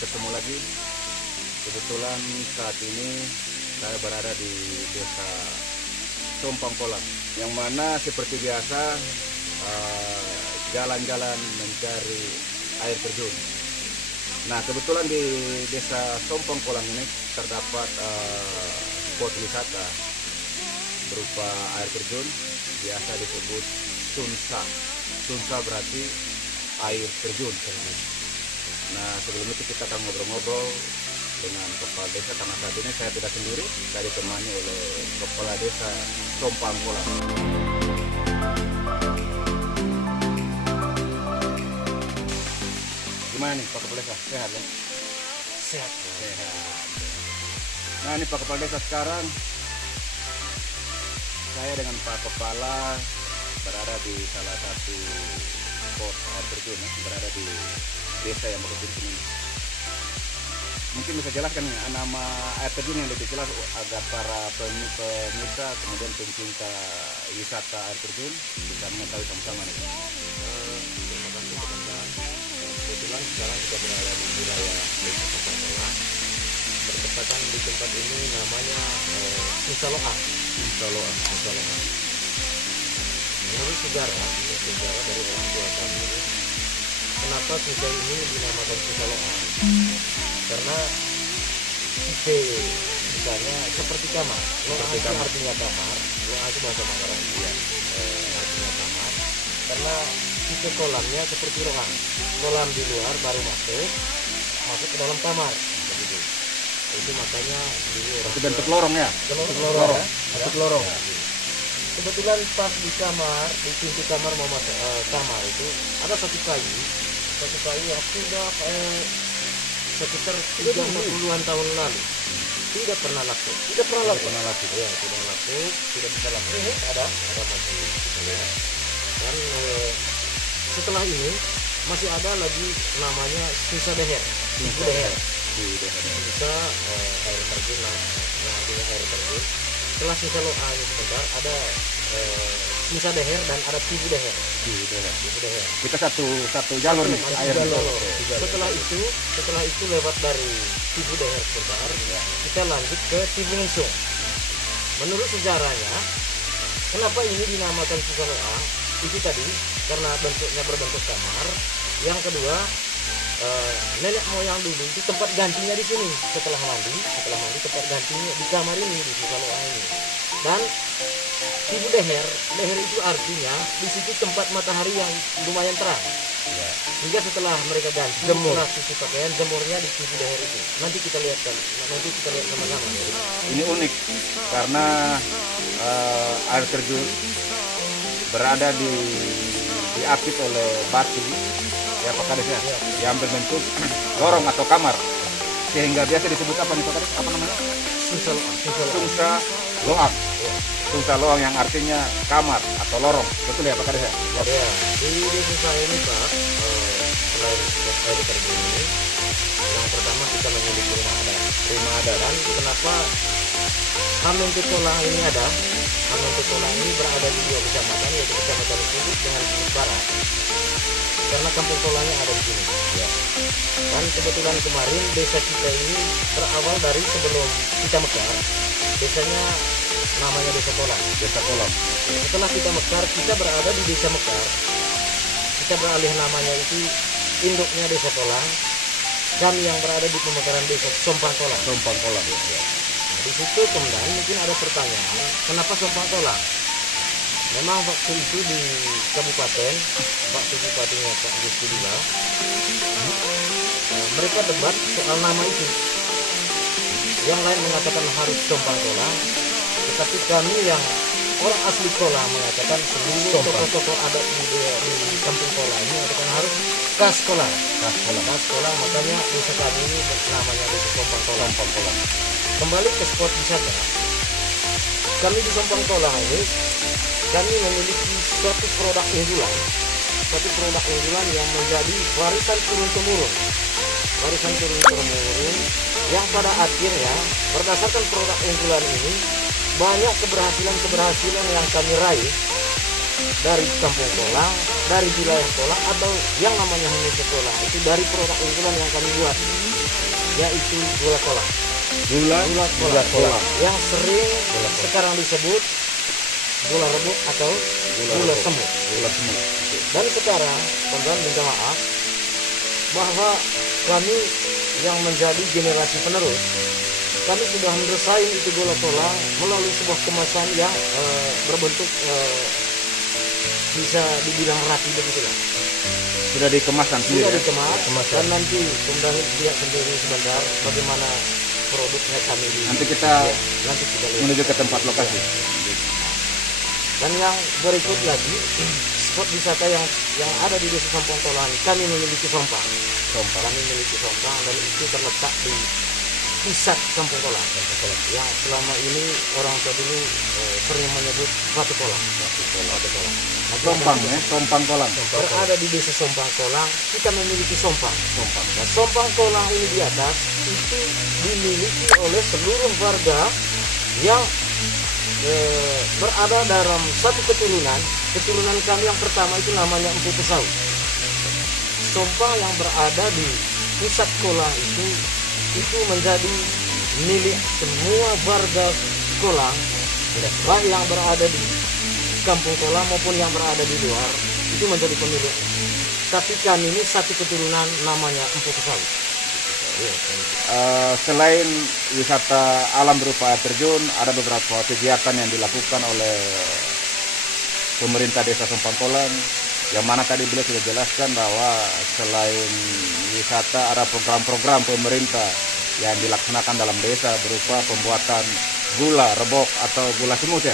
ketemu lagi. Kebetulan saat ini saya berada di desa Sompang Kolam, yang mana seperti biasa jalan-jalan mencari air terjun. Nah, kebetulan di desa Sompang Kolam ini terdapat spot wisata berupa air terjun, biasa disebut Sunsa. Sunsa berarti air terjun. Nah, sebelum itu kita akan ngobrol-ngobrol dengan kepala desa, karena saat ini saya tidak sendiri, saya ditemani oleh kepala desa Sompang Kolam. Gimana nih Pak Kepala Desa? Sehat ya? Sehat. Sehat. Nah, ini Pak Kepala Desa, sekarang saya dengan Pak Kepala berada di salah satu spot air terjun ya, berada di desa yang baru ini. Mungkin bisa jelaskan ya, nama air terjun yang lebih jelas agar para pemirsa kemudian pencinta wisata air terjun bisa mengetahui sama-sama nih. Terima kasih teman-teman. Kebetulan sekarang kita berada di wilayah desa Sompang Kolam. Bertepatan di tempat ini namanya Susaloa. Susaloa. Menurut sejarah dari orang tua kami, kenapa Susa ini dinamakan Susaloa? Karena Suse misalnya seperti kamar. Loa itu artinya kamar. Loa itu bahasa Manggarai. Artinya kamar. Karena Suse kolamnya seperti roang. Kolam di luar baru masuk ke dalam kamar. Begitu. Itu makanya dulu orang Itu bentuk lorong ya? bentuk lorong. Kebetulan pas di kamar, di pintu kamar mau masuk kamar itu ada satu kayu yang sudah sekitar 30-an tahun lalu tidak pernah laku. Ya, tidak laku, tidak bisa laku. Ada masih kita lihat. Dan setelah ini masih ada lagi namanya Susa Deher. Susa air terjun, yang artinya air terjun. Setelah Susa Loa ini sebentar ada Susa Deher dan ada Tibu Deher. Kita satu jalur nih air. Setelah itu lewat dari Tibu Deher sebentar, kita lanjut ke Tibu Ngisung. Menurut sejarahnya, kenapa ini dinamakan Susa Loa? Itu tadi karena bentuknya berbentuk kamar. Yang kedua, nenek moyang dulu itu tempat gantinya di sini. Setelah mandi tempat gantinya di kamar ini, di Susa Loa ini. Dan Tibu Deher itu artinya di situ tempat matahari yang lumayan terang. Hingga setelah mereka ganti, setelah cuci pakaian, jemurnya di Tibu Deher itu. Nanti kita lihat sama-sama. Ini unik karena air terjun berada diapit oleh batu ya Pak Kades ya, yang berbentuk lorong atau kamar, sehingga biasa disebut apa nih Pak Kades? Apa namanya? Sunsa Loang. Sunsa Loang yang artinya kamar atau lorong. Betul ya Pak Kades ya? Ya, di desa saya ini Pak, selain air terjun ini, yang pertama kita memiliki rumah adat. Dan kenapa Hamentutola ini ada? Hamentutola ini berada di dua kecamatan, yaitu kecamatan Sudut dengan Sudut Barat. Karena kampung tolanya ada di sini. Dan kebetulan kemarin desa kita ini berawal dari sebelum kita mekar. Desanya namanya Desa Kolam. Setelah kita mekar, kita berada di desa mekar. Kita beralih namanya itu induknya Desa Kolam. Kami yang berada di pemekaran desa Sompang Kolam. Nah, di situ kemudian mungkin ada pertanyaan, kenapa Sompang Kolam? Memang waktu itu di kabupaten, waktu bupatinya Pak Gusti Dila, mereka debat soal nama itu. Yang lain mengatakan harus Sompang Kolam, tetapi kami yang orang asli Kolam mengatakan seluruh tokoh-tokoh adat di kampung Kolam ini mengatakan harus Kas Kolam. Makanya desa kami ini namanya desa Sompang Kolam. Kembali ke spot wisata, kami di Sompang Kolam ini kami memiliki suatu produk unggulan yang menjadi warisan turun-temurun yang pada akhirnya berdasarkan produk unggulan ini banyak keberhasilan yang kami raih dari kampung Kolang, dari wilayah Kolang, atau yang namanya Indonesia Kolang, itu dari produk unggulan yang kami buat, yaitu gula kolang. Gula kolang yang sering sekarang disebut gula rebuk atau gula semut. Dan sekarang teman-teman minta maaf bahwa kami yang menjadi generasi penerus, kami sudah mendesain itu gula kolang melalui sebuah kemasan yang berbentuk bisa dibilang rapi begitulah. Sudah dikemaskan sendiri. Sudah dikemas dan nanti kemudian lihat sendiri sebentar bagaimana produknya kami di. Nanti kita menuju ke tempat lokasi. Dan yang berikut lagi, spot wisata yang ada di Desa Sompang Kolang, kami memiliki Sompang. Kami memiliki Sompang dan itu terletak di pusat Sompang Kolang. Yang selama ini orang tua dulu sering menyebut Batu Kolang. Sompang Kolang. Berada di Desa Sompang Kolang, kita memiliki Sompang. Nah, Sompang Kolang ini di atas itu dimiliki oleh seluruh warga yang berada dalam satu keturunan kami yang pertama itu namanya Empu Pesau. Sompang yang berada di pusat Kolang itu menjadi milik semua warga Kolang, baik yang berada di kampung Kolang maupun yang berada di luar, itu menjadi pemilik. Tapi kami ini satu keturunan namanya Empu Pesau. Selain wisata alam berupa air terjun, ada beberapa kegiatan yang dilakukan oleh pemerintah Desa Sompang Kolang, yang mana tadi beliau sudah jelaskan bahwa selain wisata ada program-program pemerintah yang dilaksanakan dalam desa berupa pembuatan gula rebok atau gula semut ya.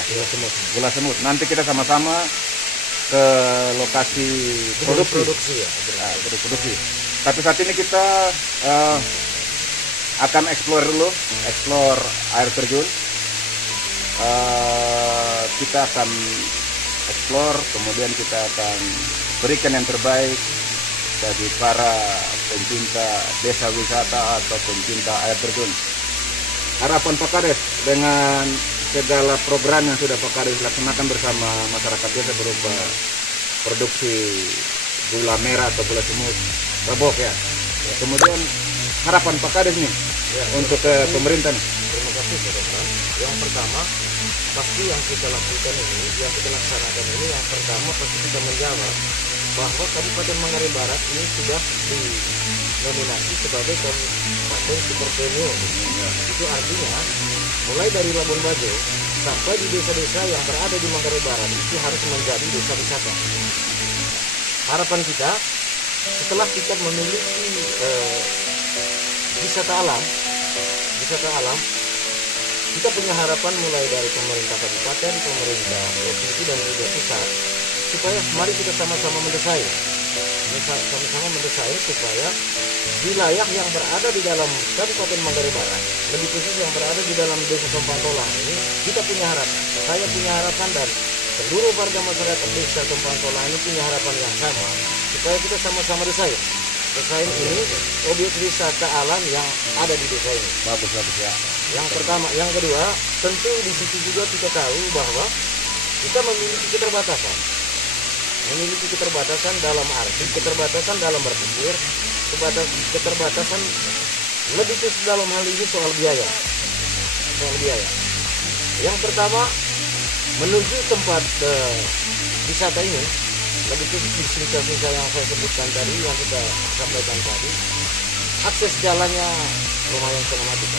Gula semut. Nanti kita sama-sama ke lokasi produksi. Tapi saat ini kita akan explore air terjun. Kita akan explore, kemudian kita akan berikan yang terbaik bagi para pencinta desa wisata atau pencinta air terjun. Harapan Pak Kades dengan segala program yang sudah Pak Kades laksanakan bersama masyarakat desa berupa produksi gula merah atau gula semut rebok ya. Kemudian harapan Pak Kades nih untuk pemerintah nih. Terima kasih teman-teman. Yang pertama pasti yang kita lakukan ini, yang kita laksanakan ini, yang pertama pasti kita menjawab bahwa Kabupaten Manggarai Barat ini sudah dinominasi sebagai kabupaten super premium. Itu artinya mulai dari Labuan Bajo sampai di desa-desa yang berada di Manggarai Barat itu harus menjadi desa wisata. Harapan kita setelah kita memiliki wisata alam, kita punya harapan mulai dari pemerintah kabupaten, pemerintah provinsi dan juga pusat, supaya mari kita sama-sama mendesain supaya wilayah yang berada di dalam Kabupaten Manggarai Barat, lebih khusus yang berada di dalam Desa Sompang Kolang ini, kita punya harapan. Saya punya harapan dan seluruh warga masyarakat Desa Sompang Kolang ini punya harapan yang sama, supaya kita sama-sama desain ini objek wisata alam yang ada di desa ini. Bagus ya. Yang pertama, yang kedua, tentu di situ juga kita tahu bahwa kita memiliki keterbatasan dalam arti keterbatasan dalam berpikir, keterbatasan lebih khusus dalam hal ini soal biaya. Yang pertama, menuju tempat wisata ini, lebih khusus di senja-senja yang saya sebutkan tadi, yang kita sampaikan tadi, akses jalannya lumayan problematik.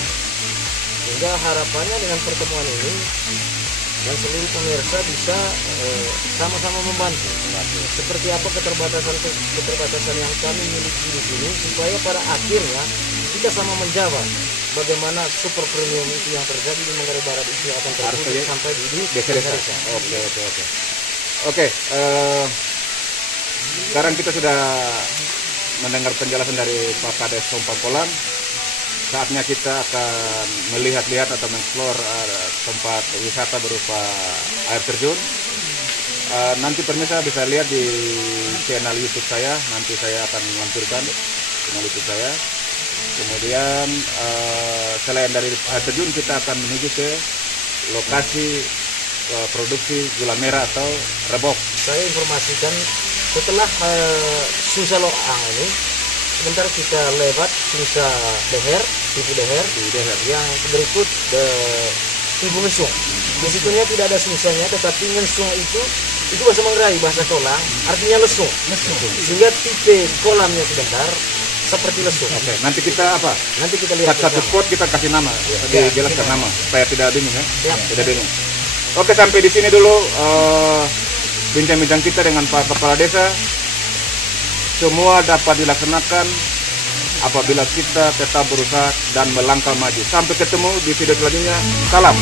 Sehingga harapannya dengan pertemuan ini dan seluruh pemirsa bisa sama-sama membantu. Seperti apa keterbatasan yang kami miliki di sini, supaya pada akhirnya kita sama menjawab bagaimana super premium itu yang terjadi di Manggarai Barat itu akan terwujud sampai di desa-desa. Oke. Sekarang kita sudah mendengar penjelasan dari Pak Kades Sompang Kolang. Saatnya kita akan melihat-lihat atau mengeksplor tempat wisata berupa air terjun. Nanti pemirsa bisa lihat di channel YouTube saya. Nanti saya akan melampirkan channel YouTube saya. Kemudian selain dari air terjun, kita akan menuju ke lokasi produksi gula merah atau rebok. Saya informasikan setelah Sungsa Loang ini, sebentar kita lewat Sungsa Deher, Tipu Deher, yang berikut Tipu Ngesung. Di situnya tidak ada sungsanya, tetapi ngesung itu bahasa Manggarai, bahasa Tolang, artinya lesung. Sehingga tipe kolamnya sebentar seperti lesung. Oke, nanti kita apa? Nanti kita lihat Satu spot kita kasih nama, dijelaskan nama supaya tidak bingung ya. Tidak bingung. Oke, sampai di sini dulu bincang-bincang kita dengan Pak Kepala Desa. Semua dapat dilaksanakan apabila kita tetap berusaha dan melangkah maju. Sampai ketemu di video selanjutnya. Salam.